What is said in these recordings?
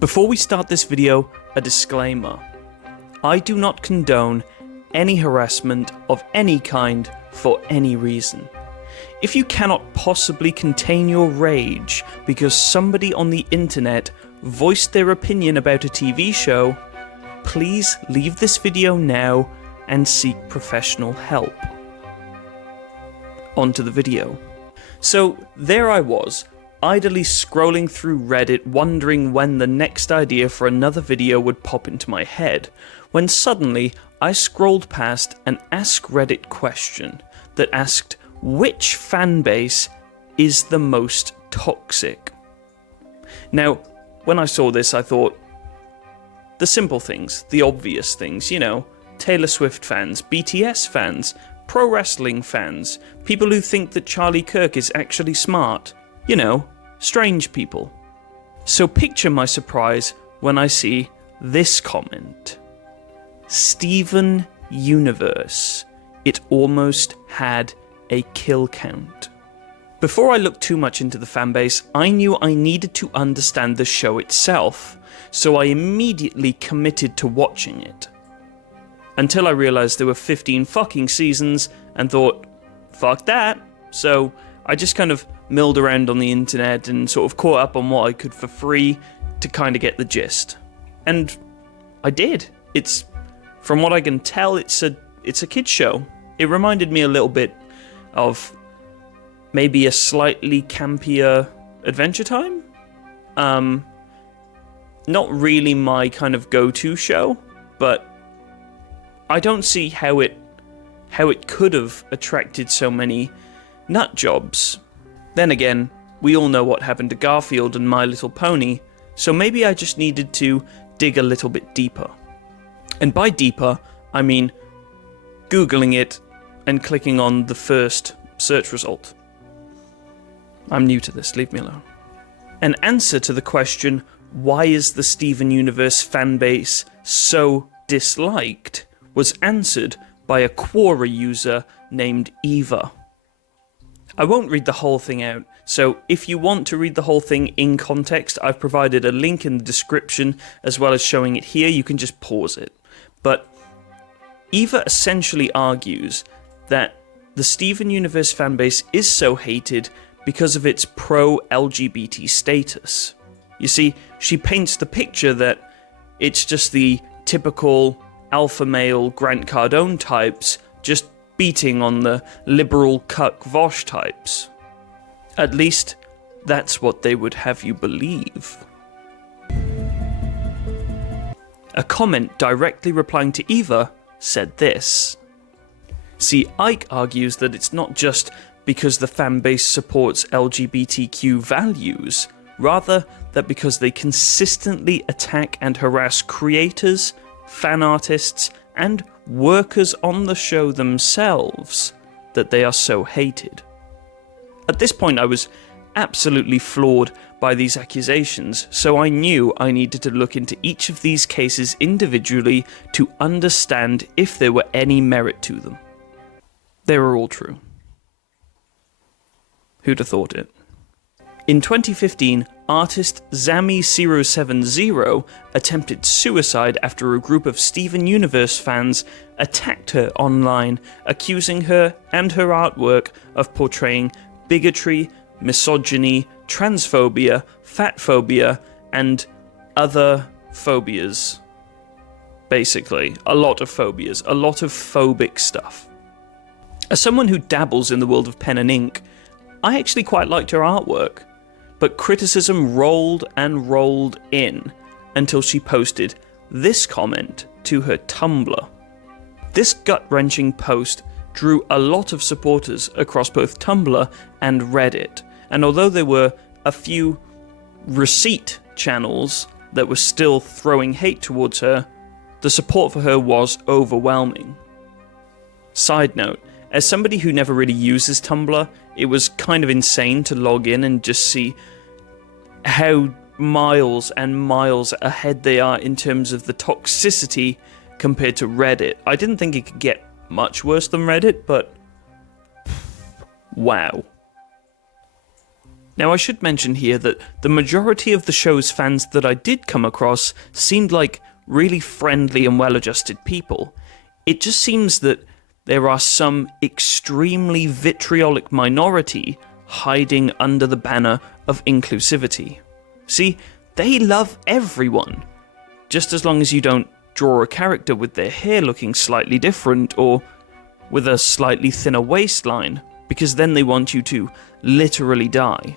Before we start this video, a disclaimer. I do not condone any harassment of any kind for any reason. If you cannot possibly contain your rage because somebody on the internet voiced their opinion about a TV show, please leave this video now and seek professional help. On to the video. So there I was, idly scrolling through Reddit wondering when the next idea for another video would pop into my head, when suddenly I scrolled past an Ask Reddit question that asked which fanbase is the most toxic. Now, when I saw this I thought, the simple things, the obvious things, Taylor Swift fans, BTS fans, pro wrestling fans, people who think that Charlie Kirk is actually smart. Strange people. So picture my surprise when I see this comment. Steven Universe. It almost had a kill count. Before I looked too much into the fanbase, I knew I needed to understand the show itself, so I immediately committed to watching it. Until I realized there were 15 fucking seasons and thought, fuck that. So I just kind of milled around on the internet and sort of caught up on what I could for free to kind of get the gist. And I did. From what I can tell, it's a kid's show. It reminded me a little bit of maybe a slightly campier Adventure Time. Not really my kind of go-to show, but I don't see how it could have attracted so many nut jobs. Then again, we all know what happened to Garfield and My Little Pony, so maybe I just needed to dig a little bit deeper. And by deeper, I mean Googling it and clicking on the first search result. I'm new to this, leave me alone. An answer to the question, why is the Steven Universe fanbase so disliked, was answered by a Quora user named Eva. I won't read the whole thing out, so if you want to read the whole thing in context, I've provided a link in the description as well as showing it here. You can just pause it. But Eva essentially argues that the Steven Universe fanbase is so hated because of its pro-LGBT status. You see, she paints the picture that it's just the typical alpha male Grant Cardone types just beating on the liberal cuck Vosh types. At least, that's what they would have you believe. A comment directly replying to Eva said this. See, Ike argues that it's not just because the fanbase supports LGBTQ values, rather that because they consistently attack and harass creators, fan artists, and workers on the show themselves, that they are so hated. At this point I was absolutely floored by these accusations, so I knew I needed to look into each of these cases individually to understand if there were any merit to them. They were all true. Who'd have thought it? In 2015, artist Zami070 attempted suicide after a group of Steven Universe fans attacked her online, accusing her and her artwork of portraying bigotry, misogyny, transphobia, fatphobia, and other phobias. Basically, a lot of phobias, a lot of phobic stuff. As someone who dabbles in the world of pen and ink, I actually quite liked her artwork. But criticism rolled and rolled in until she posted this comment to her Tumblr. This gut-wrenching post drew a lot of supporters across both Tumblr and Reddit, and although there were a few receipt channels that were still throwing hate towards her, the support for her was overwhelming. Side note, as somebody who never really uses Tumblr, it was kind of insane to log in and just see how miles and miles ahead they are in terms of the toxicity compared to Reddit. I didn't think it could get much worse than Reddit, but wow. Now I should mention here that the majority of the show's fans that I did come across seemed like really friendly and well-adjusted people. It just seems that there are some extremely vitriolic minority hiding under the banner of inclusivity. See, they love everyone, just as long as you don't draw a character with their hair looking slightly different or with a slightly thinner waistline, because then they want you to literally die.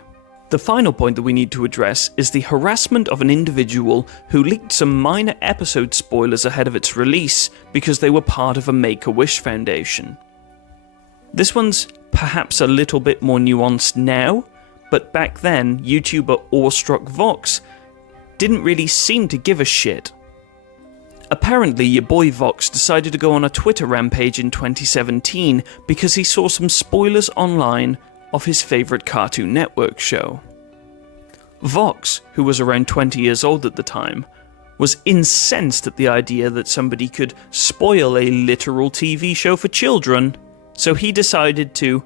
The final point that we need to address is the harassment of an individual who leaked some minor episode spoilers ahead of its release because they were part of a Make-A-Wish Foundation. This one's perhaps a little bit more nuanced now, but back then, YouTuber Awestruck Vox didn't really seem to give a shit. Apparently, your boy Vox decided to go on a Twitter rampage in 2017 because he saw some spoilers online of his favourite Cartoon Network show. Vox, who was around 20 years old at the time, was incensed at the idea that somebody could spoil a literal TV show for children, so he decided to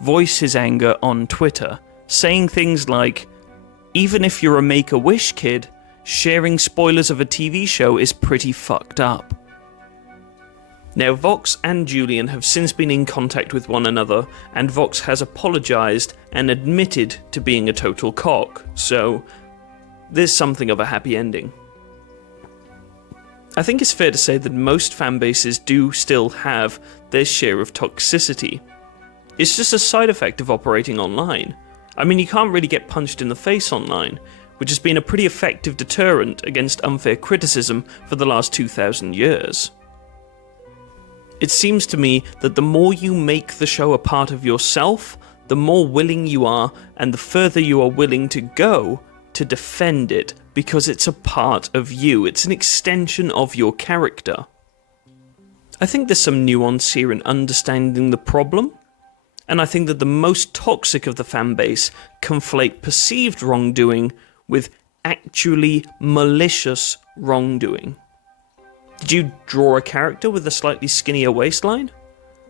voice his anger on Twitter, saying things like, "Even if you're a Make-A-Wish kid, sharing spoilers of a TV show is pretty fucked up." Now, Vox and Julian have since been in contact with one another, and Vox has apologised and admitted to being a total cock, so there's something of a happy ending. I think it's fair to say that most fan bases do still have their share of toxicity. It's just a side effect of operating online. I mean, you can't really get punched in the face online, which has been a pretty effective deterrent against unfair criticism for the last 2,000 years. It seems to me that the more you make the show a part of yourself, the more willing you are and the further you are willing to go to defend it, because it's a part of you. It's an extension of your character. I think there's some nuance here in understanding the problem, and I think that the most toxic of the fan base conflate perceived wrongdoing with actually malicious wrongdoing. Did you draw a character with a slightly skinnier waistline?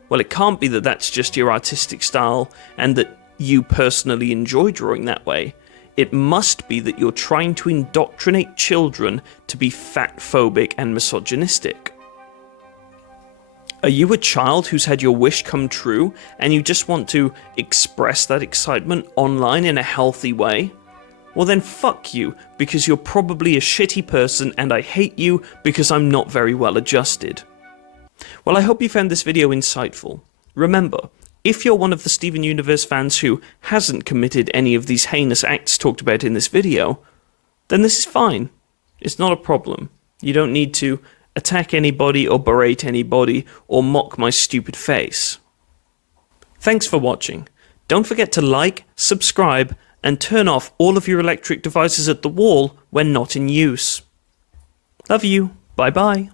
Well, it can't be that that's just your artistic style and that you personally enjoy drawing that way. It must be that you're trying to indoctrinate children to be fat-phobic and misogynistic. Are you a child who's had your wish come true and you just want to express that excitement online in a healthy way? Well then fuck you, because you're probably a shitty person and I hate you because I'm not very well adjusted. Well, I hope you found this video insightful. Remember, if you're one of the Steven Universe fans who hasn't committed any of these heinous acts talked about in this video, then this is fine. It's not a problem. You don't need to attack anybody or berate anybody or mock my stupid face. Thanks for watching. Don't forget to like, subscribe, and turn off all of your electric devices at the wall when not in use. Love you. Bye bye.